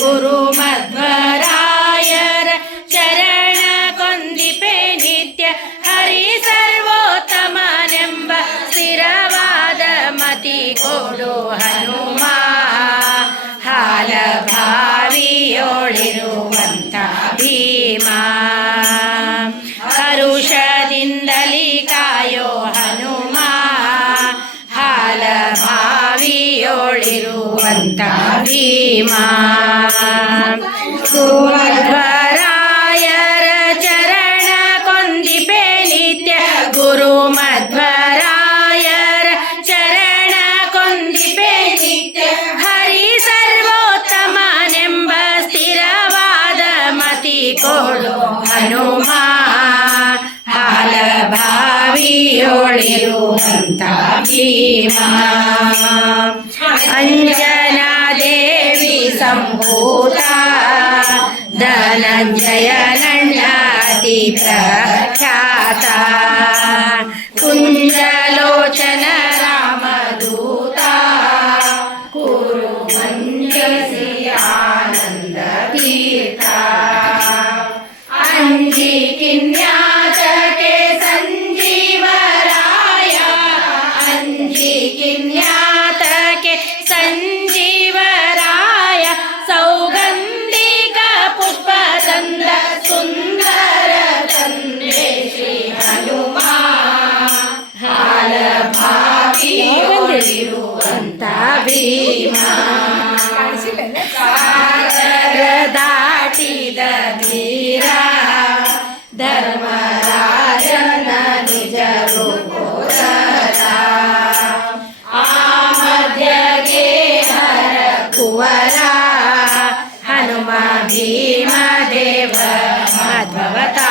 ഗുരു മധ്വരായ നിത്യ ഹരി സർവോത്തമനെമ്പ സ്ഥിരവാദ മതി കൊടു ഹനുമ ഹാല ഭാവിയോളിരുവന്ത ഭീമ ഹാല ഭാ ಬಾವಿಯೋಳಿರುವಂತ ಭೀಮಾ अञ्जना देवी संभूता धनंजय धनञ्जयनण्डाति प्रख्याता कुञ्जलोचन रामदूता कुरु मञ्जसि आनन्दपीता संत भीमा दाटिद धीरा धर्मराजन निज आ मध्य हर कुवरा हनुमा भीमा देव माधवता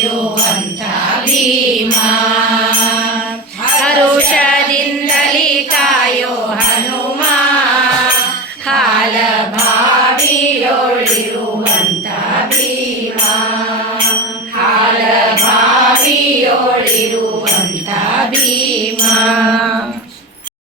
ಇರುವಂಥ ಭೀಮ ಹರುಷದಿಂದಲಿ ಕಾಯೋ ಹನುಮ ಹಾಲ ಬಾವಿಯೊಳಿರುವಂಥ ಭೀಮ ಹಾಲ ಬಾವಿಯೊಳಿರುವಂಥ ಭೀಮ